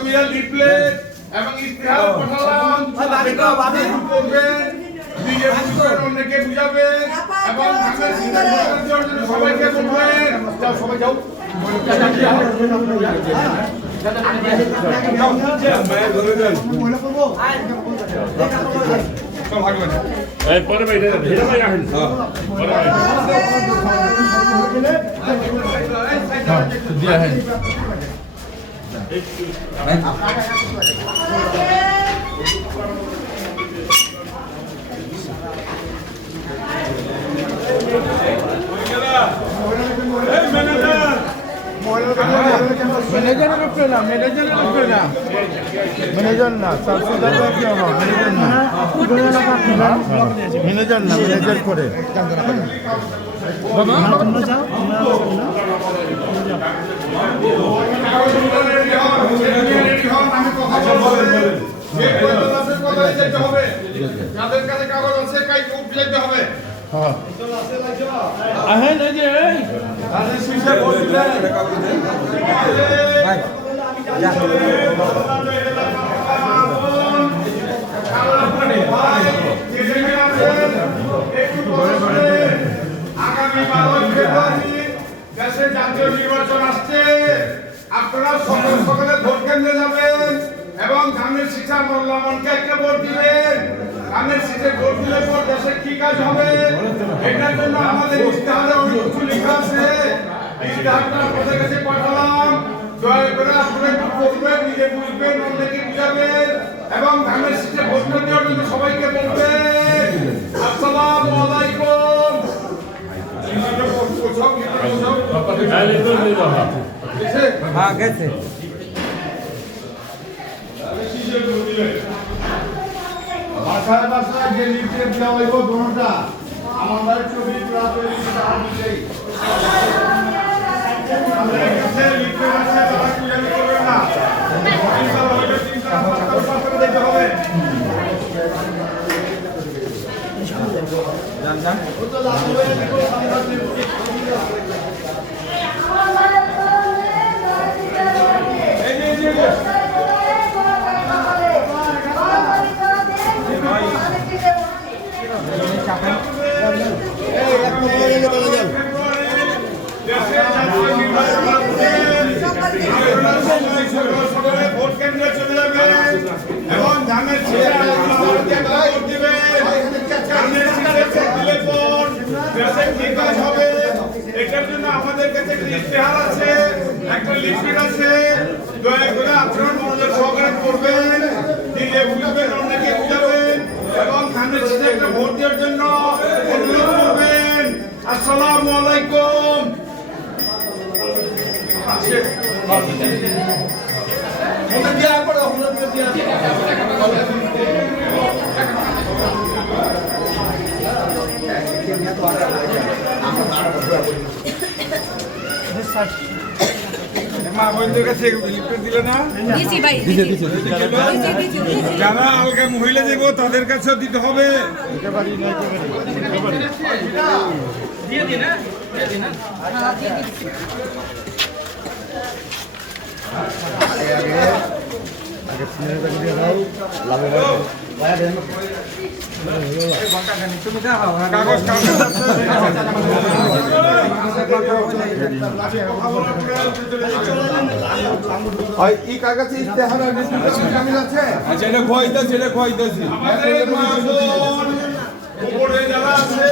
আগামীরা leaflet এবং ইশতেহার পাঠালাম অনেকে বুঝাবেন এবং সবাইকে বলবেন সবাই যাও পরে ভাই রাখেন দিয়া হ্যাঁ ম্যানেজারের উপরে না ম্যানেজার না ম্যানেজার করে যাদের কাছে কাগজ আছে কাই যেতে হবে আগামী 12 ফেব্রুয়ারি দেশে জাতীয় নির্বাচন আসছে। আপনারা সকলে ভোট কেন্দ্রে যাবেন এবং ধানের শিক্ষা মোল্লামনকে একটা ভোট দিবেন। ধানের শিক্ষা ভোট দিলে পর দেশে কি কাজ হবে এটার জন্য আমাদের ইশতেহারে অনেক কিছু লেখা আছে। ইশতেহারটা আপনাদের কাছে পাঠালাম, দয়া করে আপনারা একটু পড়বেন, নিজে বুঝবেন, অন্যকে বুঝাবেন এবং ধানের শিক্ষা ভোট দেওয়ার জন্য সবাইকে বলবেন। আসসালামু আলাইকুম। হ্যাঁ গেছে বাসায় বাসায় যে লিফলেট দেওয়া হইব দোনোটা আমার বাড়ির ছবি তোলা তৈরি করতে হবে। আমাদের কাছে লিফলেট আছে, তারা ক্লিয়ার করবেন না। দেখতে হবে ভোট কেন্দ্রে চলে যাবেন এবং ধানের হবে। এটার জন্য আমাদের কাছে একটা ইশতেহার আছে, একটা লিফলেট আছে। দয়া করে আপনারা মনোযোগ সহকারে করবেন, নিজে বুঝবেন, অন্যকে বুঝাবেন এবং ধানের সাথে একটা ভোট দেওয়ার জন্য অনুরোধ করবেন। আসসালামু আলাইকুম। মা বোনদের কাছে লিফলেট দিলে না? যারা আলগা মহিলা দেবো তাদের কাছেও দিতে হবে। এই কাগজে ইশতেহার আর কামিল আছে। আচ্ছা এটা খোয়াইতেছি আমাদের মা বোন উপরে যারা আছে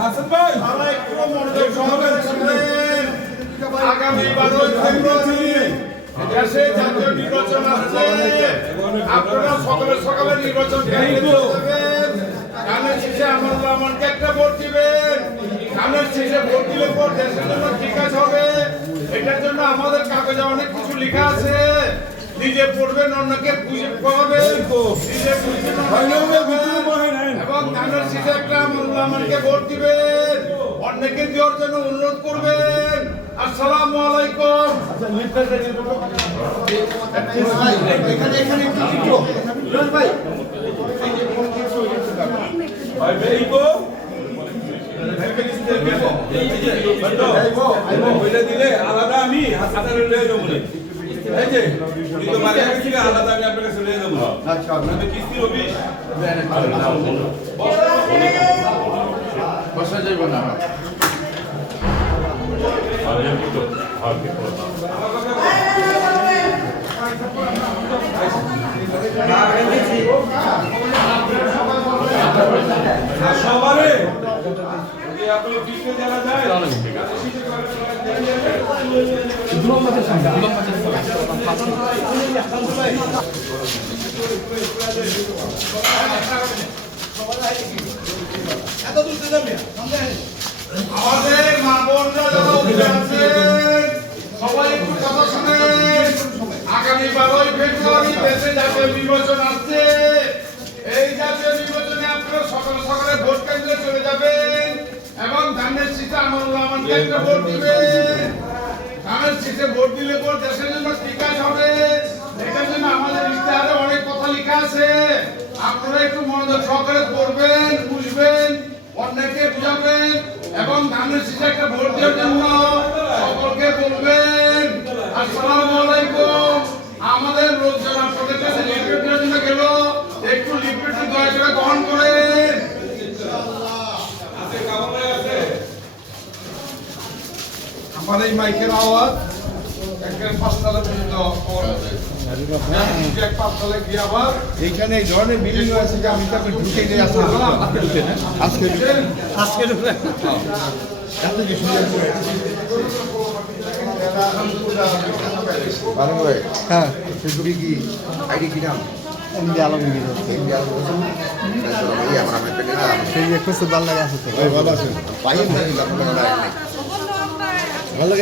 হাসান ভাই তারা একটু মনোযোগ সহকারে শুনবেন। আগামী 12 ফেব্রুয়ারি দেশে জাতীয় নির্বাচন আসছে। আপনারা সকালে নির্বাচন করবেন। ধানের শীষে আমলকে একটা ভোট দিবেন। ধানের শীষে ভোট দিলে পর দেশের জন্য কি কাজ হবে এটার জন্য আমাদের কাগজে অনেক কিছু লেখা আছে। নিজে পড়বেন, অন্যকে পড়াবেন, নিজে বুঝবেন এবং ধানের শীষে একটা আমলকে ভোট দিবেন। অন্যকে দেওয়ার জন্য অনুরোধ করবেন। আসসালামু আলাইকুম। দিলে আলাদা আমি এই যে উনি তো বাড়ি গেছিল আলাদা আমি আপনার কাছে নিয়ে যাবো আচ্ছা আপনাদের কিস্তির অফিস বসা যাইব না সবারে আপনার কিস্তি জানা যায় আমাদের মা বোনরা যারা অভিযান আছেন সবাই একটু কথা শুনেন। আগামী 12ই ফেব্রুয়ারি দেশে জাতীয় নির্বাচন আসছে। এই জাতীয় নির্বাচনে আপনারা সকালে সকালে ভোট কেন্দ্রে চলে যাবেন এবং ধানের শীষে আমরুল রহমানকে একটা ভোট দিবেন। ধানের শীষে ভোট দিলে পর দেশের জন্য বিকাশ হবে। এটার জন্য আমাদের ইতিহাসে অনেক কথা লেখা আছে। আপনারা একটু মনোযোগ সহকারে পড়বেন, বুঝবেন, অন্যকে বুঝাবেন এবং ধানের শীষে একটা ভোট দেওয়ার জন্য সকলকে বলবেন। আসসালামু আলাইকুম। আমাদের লোকজন আপনাদের কাছে লিফলেট দেওয়ার জন্য গেল, একটু লিফলেট দয়া করে গ্রহণ করেন। আমার এই মাইকের আওয়াজ একদম পাঁচতলা পর্যন্ত পাঁচতলা গিয়ে আবার এইখানে এই ধরনের বিল্ডিং আছে যে আমি তো আপনি ঢুকে দিয়ে আসলাম আজকে আজকে এত যে সুন্দর করে হ্যাঁ ফেসবুকে কি আইডি কি নাম এমডি আলমগীর হচ্ছে সেই যে খুব ভালো লাগে আছে তো ভালো আছে ভালো লাগে